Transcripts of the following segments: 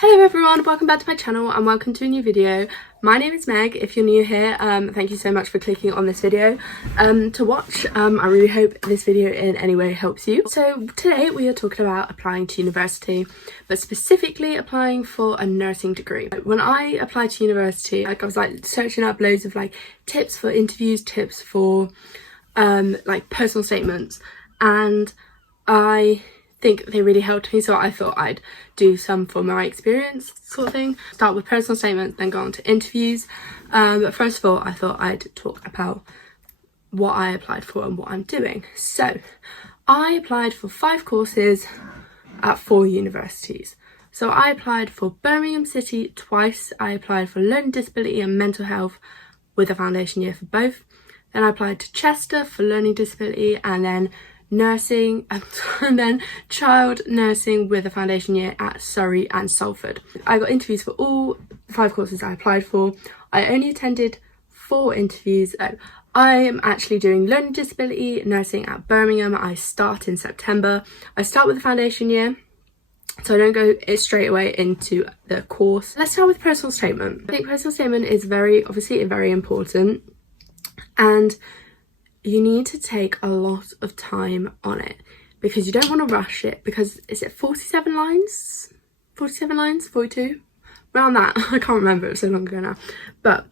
Hello everyone, welcome back to my channel and welcome to a new video. My name is Meg. If you're new here, thank you so much for clicking on this video to watch. I really hope this video in any way helps you. So today we are talking about applying to university, but specifically applying for a nursing degree. When I applied to university, I was searching up loads of tips for interviews, tips for personal statements, and I think they really helped me, so I thought I'd do some for my experience sort of thing. Start with personal statements, then go on to interviews. But first of all, I thought I'd talk about what I applied for and what I'm doing. So I applied for 5 courses at 4 universities. So I applied for Birmingham City twice. I applied for learning disability and mental health with a foundation year for both. Then I applied to Chester for learning disability, and then nursing and then child nursing with a foundation year at Surrey and Salford. I got interviews for all 5 courses I applied for. I only attended 4 interviews. I am actually doing learning disability nursing at Birmingham. I start in September. I start with the foundation year, so I don't go straight away into the course. Let's start with personal statement. I think personal statement is very important, and you need to take a lot of time on it because you don't want to rush it, because is it 47 lines? 47 lines? 42? Around that. I can't remember, it was so long ago now. But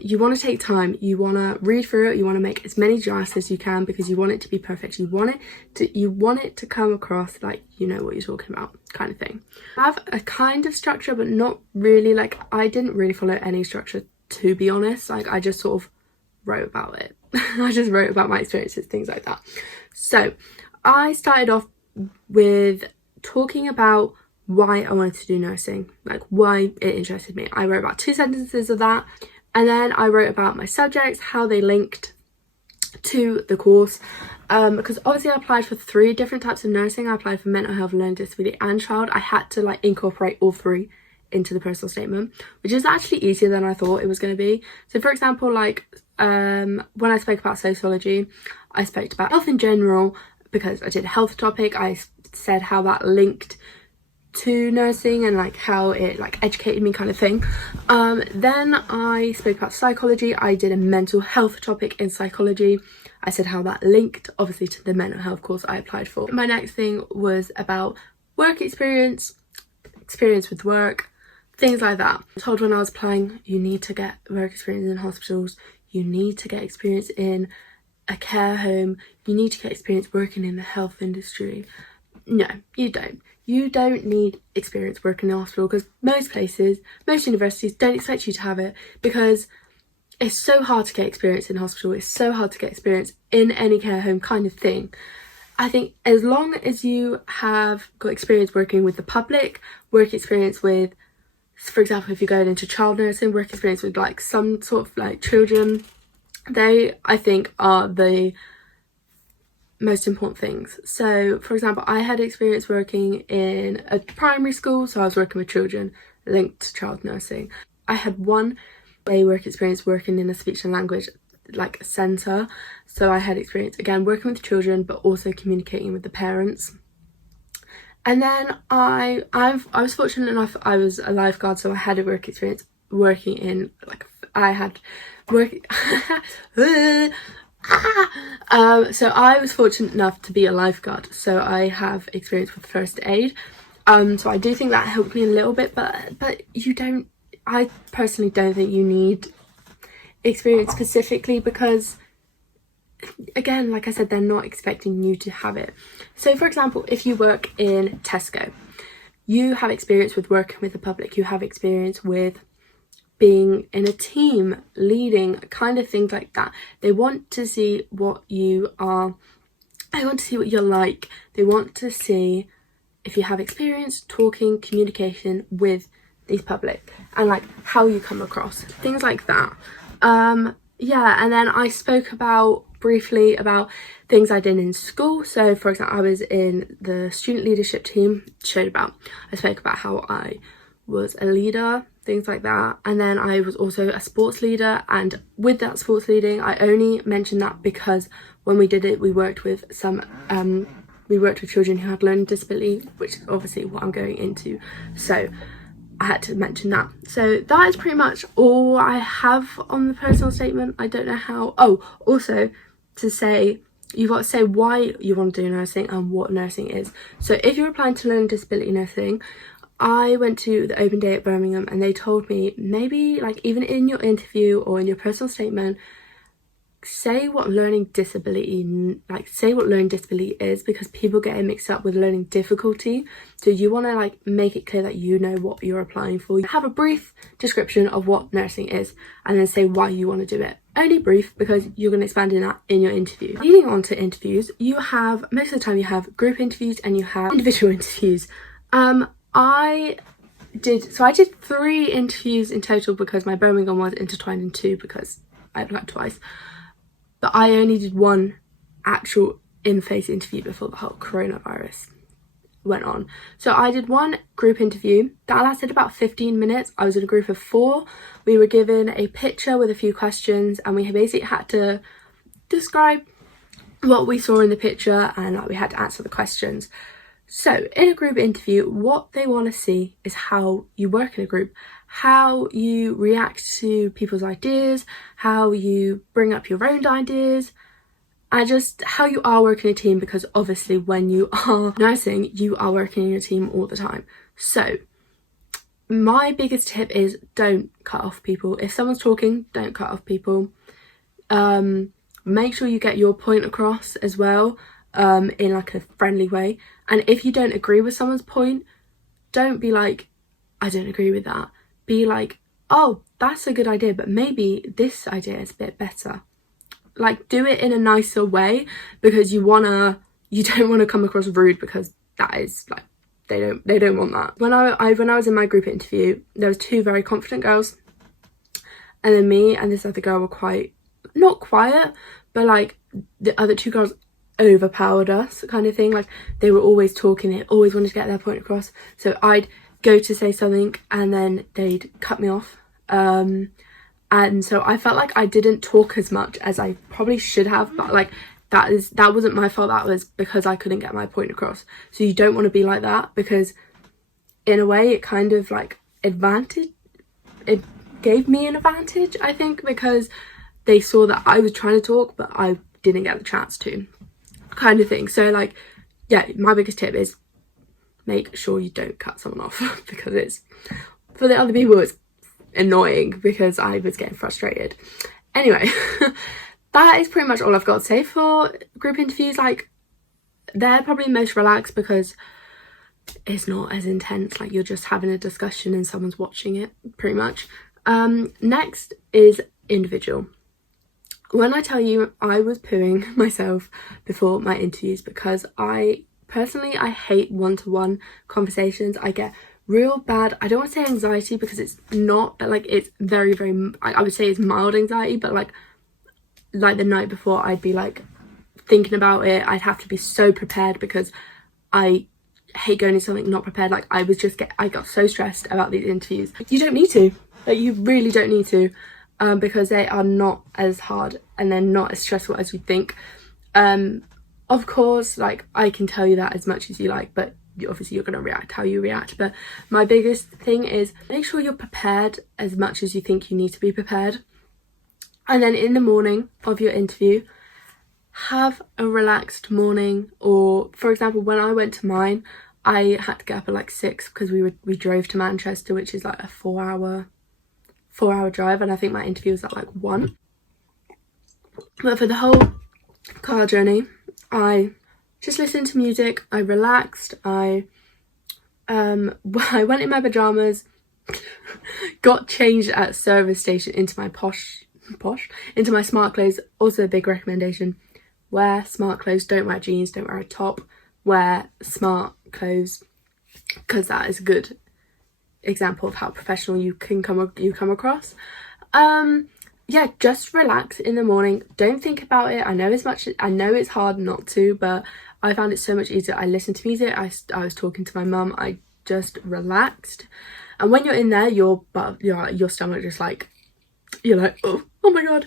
you want to take time, you want to read through it, you want to make as many drafts as you can because you want it to be perfect. You want it to come across like you know what you're talking about, kind of thing. I have a kind of structure, but not really. I didn't really follow any structure, to be honest. I just sort of wrote about it. I just wrote about my experiences, things like that. So I started off with talking about why I wanted to do nursing, why it interested me. I wrote about 2 sentences of that, and then I wrote about my subjects, how they linked to the course, because obviously I applied for 3 different types of nursing. I applied for mental health, learning disability and child. I had to incorporate all 3 into the personal statement, which is actually easier than I thought it was going to be. So for example, when I spoke about sociology, I spoke about health in general because I did a health topic. I said how that linked to nursing and how it educated me, kind of thing. Then I spoke about psychology. I did a mental health topic in psychology. I said how that linked obviously to the mental health course I applied for. My next thing was about work experience with work, things like that. I was told when I was applying, you need to get work experience in hospitals, you need to get experience in a care home, you need to get experience working in the health industry. No, you don't. You don't need experience working in a hospital because most universities don't expect you to have it, because it's so hard to get experience in hospital, it's so hard to get experience in any care home, kind of thing. I think as long as you have got experience working with the public, work experience with, for example, if you're going into child nursing, work experience with some sort of children, they I think are the most important things. So for example, I had experience working in a primary school, so I was working with children linked to child nursing. I had 1 day work experience working in a speech and language centre, so I had experience again working with children but also communicating with the parents. And then I was fortunate enough, I was a lifeguard, so I had a work experience working in so I was fortunate enough to be a lifeguard, so I have experience with first aid. So I do think that helped me a little bit, but I personally don't think you need experience specifically, because again, like I said, they're not expecting you to have it. So for example, if you work in Tesco, you have experience with working with the public, you have experience with being in a team, leading, kind of things like that. They want to see what you are, they want to see what you're like, they want to see if you have experience talking, communication with these public, and how you come across, things like that. Yeah, and then I spoke briefly about things I did in school. So for example, I was in the student leadership team. I spoke about how I was a leader, things like that. And then I was also a sports leader, and with that sports leading, I only mentioned that because when we did it, we worked with some we worked with children who had learning disability, which is obviously what I'm going into, so I had to mention that. So that is pretty much all I have on the personal statement. I don't know how. Oh, also to say, you've got to say why you want to do nursing and what nursing is. So if you're applying to learning disability nursing, I went to the open day at Birmingham and they told me, maybe like even in your interview or in your personal statement, say what learning disability is, because people get it mixed up with learning difficulty. So you want to like make it clear that you know what you're applying for. Have a brief description of what nursing is and then say why you want to do it. Only brief, because you're going to expand in that in your interview. Leading on to interviews, you have, most of the time you have group interviews and you have individual interviews. I did 3 interviews in total because my Birmingham was intertwined in 2 because I applied twice. But I only did 1 actual in-face interview before the whole coronavirus went on. So I did 1 group interview that lasted about 15 minutes. I was in a group of 4. We were given a picture with a few questions and we basically had to describe what we saw in the picture and like we had to answer the questions. So in a group interview, what they want to see is how you work in a group, how you react to people's ideas, how you bring up your own ideas, and just how you are working a team, because obviously when you are nursing, you are working in a team all the time. So my biggest tip is don't cut off people. If someone's talking, don't cut off people. Make sure you get your point across as well, in like a friendly way. And if you don't agree with someone's point, don't be like, I don't agree with that. Be like, oh, that's a good idea, but maybe this idea is a bit better. Like, do it in a nicer way, because you don't want to come across rude, because that is like, they don't want that. When I was in my group interview, there was 2 very confident girls, and then me and this other girl were quite, not quiet, but like the other 2 girls overpowered us kind of thing. Like, they were always talking, they always wanted to get their point across. So I'd go to say something and then they'd cut me off. And so I felt like I didn't talk as much as I probably should have, but like that wasn't my fault. That was because I couldn't get my point across. So you don't want to be like that, because in a way it kind of like it gave me an advantage, I think, because they saw that I was trying to talk but I didn't get the chance to, kind of thing. So like, yeah, my biggest tip is make sure you don't cut someone off, because it's, for the other people, it's annoying, because I was getting frustrated. Anyway, that is pretty much all I've got to say for group interviews. Like, they're probably most relaxed because it's not as intense, like you're just having a discussion and someone's watching it, pretty much. Next is individual. When I tell you I was pooing myself before my interviews, because I hate one-to-one conversations. I get real bad, I don't want to say anxiety, because it's not, but like it's very, very, I would say it's mild anxiety, but like the night before I'd be like thinking about it. I'd have to be so prepared, because I hate going into something not prepared. Like, I got so stressed about these interviews. You don't need to, like, you really don't need to, because they are not as hard and they're not as stressful as you think. Of course, like, I can tell you that as much as you like, but obviously you're going to react how you react. But my biggest thing is make sure you're prepared as much as you think you need to be prepared. And then in the morning of your interview, have a relaxed morning. Or for example, when I went to mine, I had to get up at like 6 because we drove to Manchester, which is like a 4-hour drive, and I think my interview was at like 1. But for the whole car journey, I just listened to music, I relaxed, I went in my pajamas, got changed at a service station into my into my smart clothes. Also a big recommendation, wear smart clothes, don't wear jeans, don't wear a top, wear smart clothes, because that is a good example of how professional you come across. Yeah, just relax in the morning, don't think about it. I know it's hard not to, but I found it so much easier. I listened to music, I was talking to my mum, I just relaxed. And when you're in there, your stomach just like, you're like, oh my god.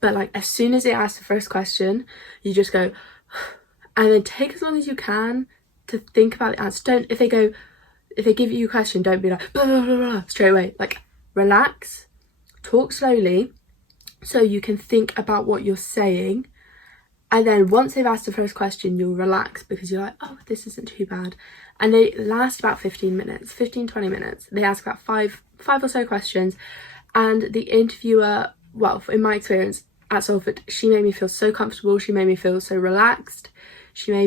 But like, as soon as they ask the first question, you just go, and then take as long as you can to think about the answer. Don't, if they give you a question, don't be like blah, blah, blah, blah, straight away. Like, relax, talk slowly so you can think about what you're saying, and then once they've asked the first question, you'll relax because you're like, oh, this isn't too bad. And they last about 20 minutes. They ask about five or so questions, and the interviewer, well, in my experience at Salford, she made me feel so comfortable, she made me feel so relaxed, I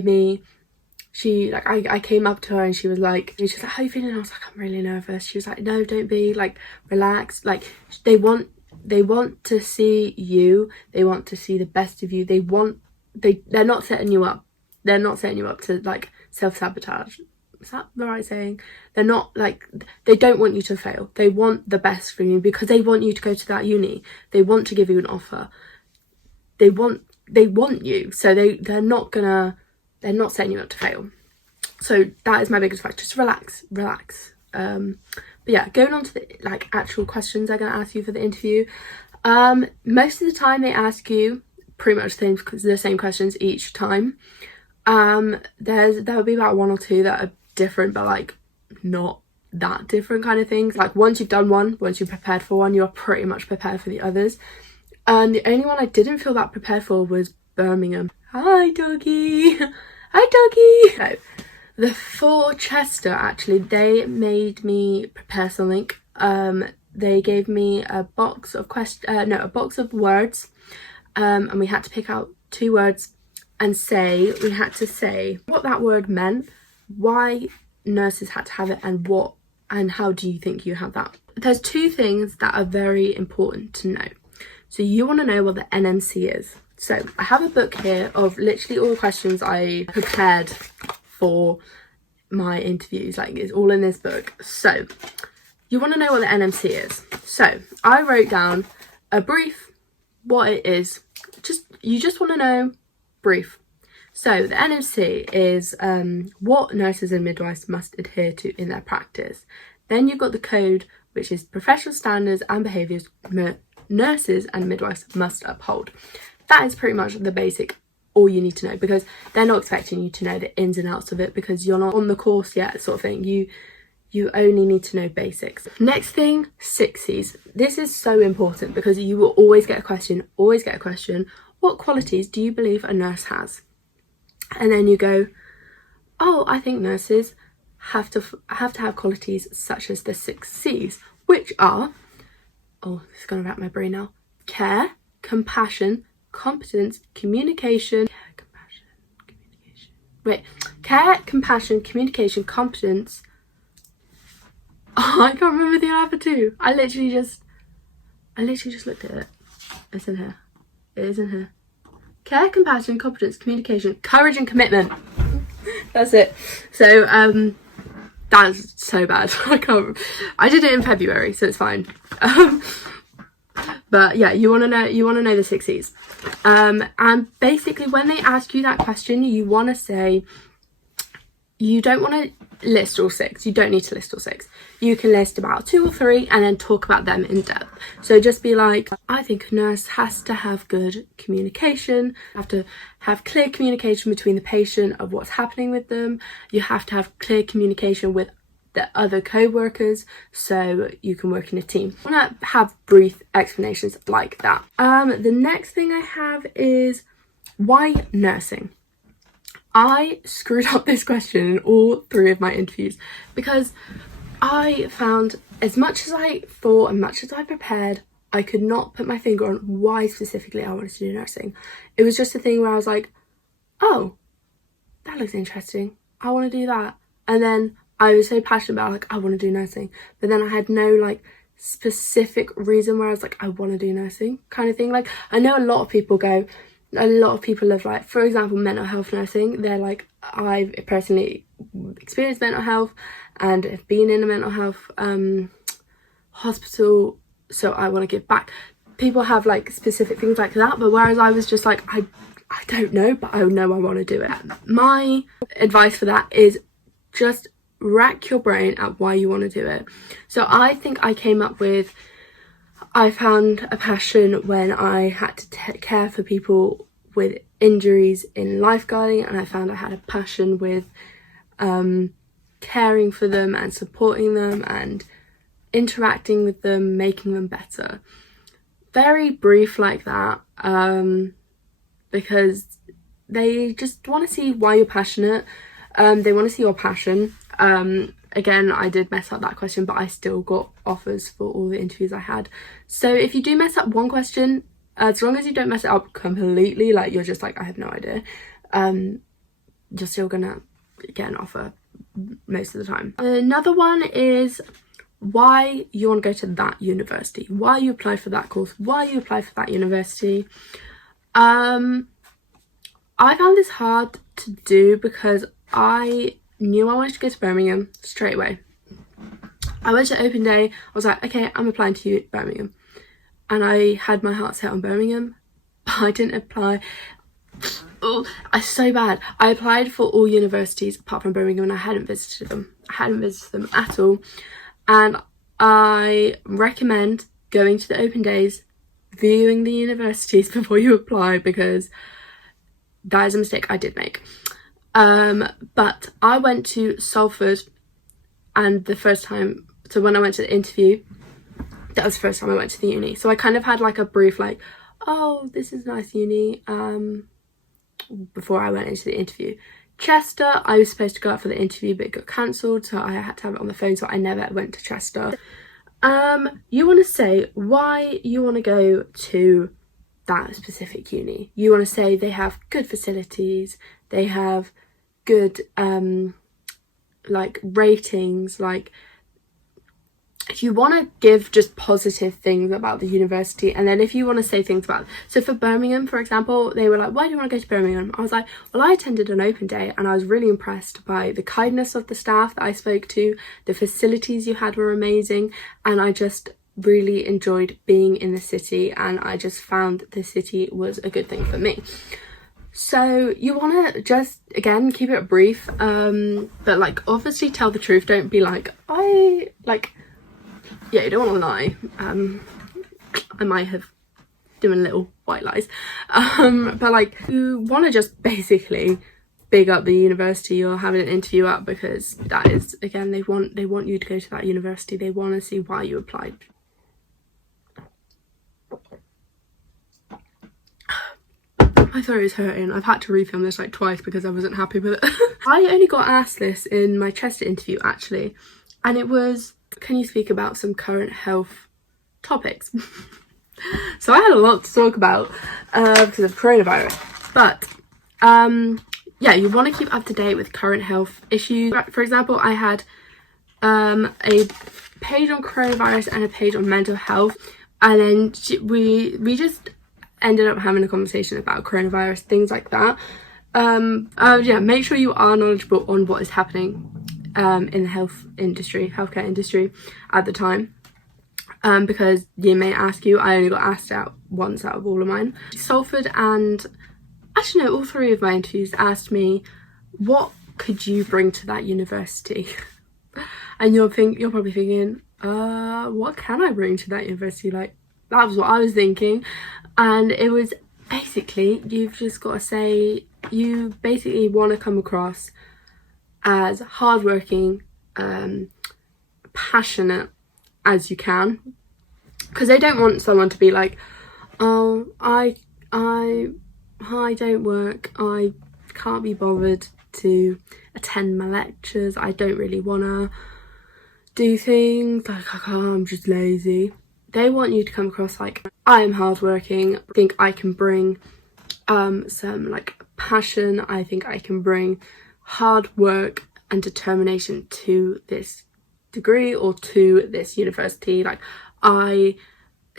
came up to her and she was like, how are you feeling? I was like, I'm really nervous. She was like, no, don't be, like, relax. Like, they want to see you, they want to see the best of you. They're not setting you up to, like, self-sabotage. Is that the right saying? They're not, like, they don't want you to fail. They want the best for you because they want you to go to that uni. They want to give you an offer. They want you. So they're not setting you up to fail. So that is my biggest factor. Just relax. But yeah, going on to the, like, actual questions they're going to ask you for the interview. Most of the time they ask you pretty much the same questions each time. There'll be about one or two that are different, but, like, not that different kind of things. Like, once you've done one, once you've prepared for one, you're pretty much prepared for the others. The only one I didn't feel that prepared for was Birmingham. Hi, doggy. Hi, doggy. So, for Chester, actually, they made me prepare something. They gave me a box of words, and we had to pick out 2 words and we had to say what that word meant, why nurses had to have it, and how do you think you have that. There's 2 things that are very important to know. So you want to know what the NMC is. So I have a book here of literally all the questions I prepared for my interviews. Like, it's all in this book. So you want to know what the NMC is. So I wrote down a brief, what it is. You just want to know, brief. So the NMC is what nurses and midwives must adhere to in their practice. Then you've got the code, which is professional standards and behaviours nurses and midwives must uphold. That is pretty much the basic, all you need to know, because they're not expecting you to know the ins and outs of it because you're not on the course yet, sort of thing. You only need to know basics. Next thing, 6Cs. This is so important because you will always get a question. What qualities do you believe a nurse has? And then you go, oh, I think nurses have to have qualities such as the 6Cs, which are, oh, this is going to wrap my brain now. Care, compassion, competence, communication. Care, compassion, communication, competence. Oh, I can't remember the other 2. I literally just looked at it. It's in here. It is in here. Care, compassion, competence, communication, courage and commitment. That's it. So that's so bad. I did it in February, so it's fine. But yeah, you want to know the 6Cs. And basically when they ask you that question, you want to say, you don't want to list all 6. You don't need to list all 6. You can list about 2 or 3 and then talk about them in depth. So just be like, I think a nurse has to have good communication, have to have clear communication between the patient of what's happening with them. You have to have clear communication with the other co-workers so you can work in a team. I want to have brief explanations like that. The next thing I have is, why nursing? I screwed up this question in all 3 of my interviews because I found, as much as I thought and much as I prepared, I could not put my finger on why specifically I wanted to do nursing. It was just a thing where I was like, oh, that looks interesting, I want to do that. And then I was so passionate about, like, I want to do nursing. But then I had no, like, specific reason where I was like, I want to do nursing kind of thing. Like, I know a lot of people have, like, for example, mental health nursing. They're like, I've personally experienced mental health and have been in a mental health hospital, so I want to give back. People have, like, specific things like that, but whereas I was just like, I don't know, but I know I want to do it. My advice for that is just rack your brain at why you want to do it. So I think I found a passion when I had to care for people with injuries in lifeguarding, and I found I had a passion with caring for them and supporting them and interacting with them, making them better. Very brief like that, because they just want to see why you're passionate. They want to see your passion. Again, I did mess up that question, but I still got offers for all the interviews I had. So if you do mess up one question, as long as you don't mess it up completely, like you're just like, I have no idea, you're still gonna get an offer most of the time. Another one is why you want to go to that university, why you applied for that course, why you applied for that university. I found this hard to do because I knew I wanted to go to Birmingham straight away. I went to open day, I was like, okay, I'm applying to Birmingham, and I had my heart set on Birmingham, but I didn't apply. Oh, it's so bad. I applied for all universities apart from Birmingham, and I hadn't visited them at all. And I recommend going to the open days, viewing the universities before you apply, because that is a mistake I did make. But I went to Salford, and the first time, so when I went to the interview, that was the first time I went to the uni. So I kind of had like a brief like, oh, this is a nice uni, before I went into the interview. Chester, I was supposed to go out for the interview, but it got cancelled, so I had to have it on the phone, so I never went to Chester. You want to say why you want to go to that specific uni. You want to say they have good facilities, they have good like ratings, like if you want to give just positive things about the university, and then if you want to say things about, so for Birmingham, for example, they were like, why do you want to go to Birmingham? I was like, well, I attended an open day and I was really impressed by the kindness of the staff that I spoke to, the facilities you had were amazing, and I just really enjoyed being in the city, and I just found the city was a good thing for me. So you want to just, again, keep it brief, but like obviously tell the truth. Don't be like, yeah, you don't want to lie. I might have doing little white lies, but like you want to just basically big up the university you're having an interview at, because that is, again, they want you to go to that university. They want to see why you applied. My throat is hurting. I've had to refilm this like twice because I wasn't happy with it. I only got asked this in my Chester interview actually, and it was, can you speak about some current health topics? So I had a lot to talk about because of coronavirus, but yeah, you want to keep up to date with current health issues. For example, I had a page on coronavirus and a page on mental health, and then we just ended up having a conversation about coronavirus, things like that. Yeah, make sure you are knowledgeable on what is happening in the healthcare industry at the time, because you may ask you. I only got asked out once out of all of mine. Salford and actually no, all three of my interviews asked me, what could you bring to that university? And you're probably thinking, what can I bring to that university? Like, that was what I was thinking. And it was basically, you've just got to say, you basically want to come across as hardworking, passionate as you can, because they don't want someone to be like, oh, I don't work, I can't be bothered to attend my lectures, I don't really want to do things, like I'm just lazy. They want you to come across like, I am hardworking, I think I can bring some like passion, I think I can bring hard work and determination to this degree or to this university. Like, I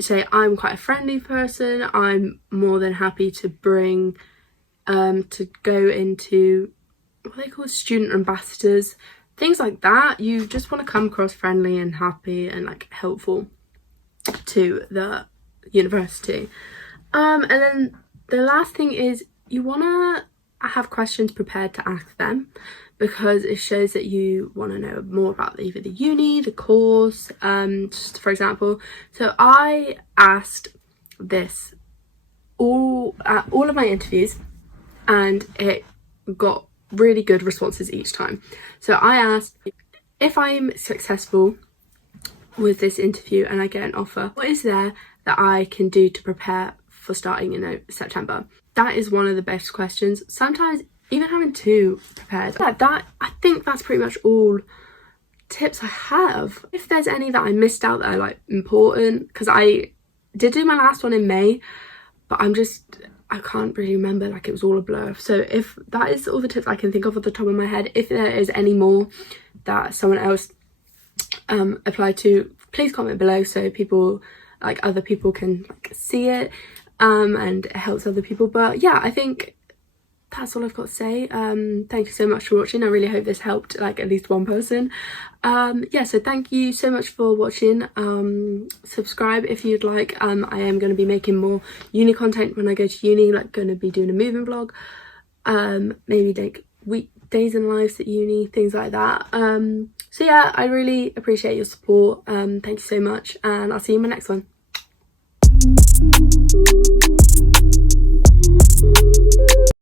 say I'm quite a friendly person, I'm more than happy to bring to go into what they call student ambassadors, things like that. You just want to come across friendly and happy and like helpful to the university. And then the last thing is, you want to have questions prepared to ask them, because it shows that you want to know more about either the uni, the course, just for example. So I asked this at all of my interviews. and it got really good responses each time. So I asked, if I'm successful with this interview and I get an offer, what is there that I can do to prepare for starting in September? That is one of the best questions. Sometimes even having two prepared. Yeah, I think that's pretty much all tips I have. If there's any that I missed out that are like important, because I did do my last one in May, but I can't really remember, like it was all a blur. So if that is all the tips I can think of at the top of my head, if there is any more that someone else applied to, please comment below so people, like other people can like see it, and it helps other people. But yeah, I think that's all I've got to say. Thank you so much for watching. I really hope this helped like at least one person. Yeah, so thank you so much for watching. Subscribe if you'd like. I am going to be making more uni content when I go to uni, like going to be doing a moving vlog, maybe like weekdays and lives at uni, things like that. So yeah, I really appreciate your support. Thank you so much, and I'll see you in my next one.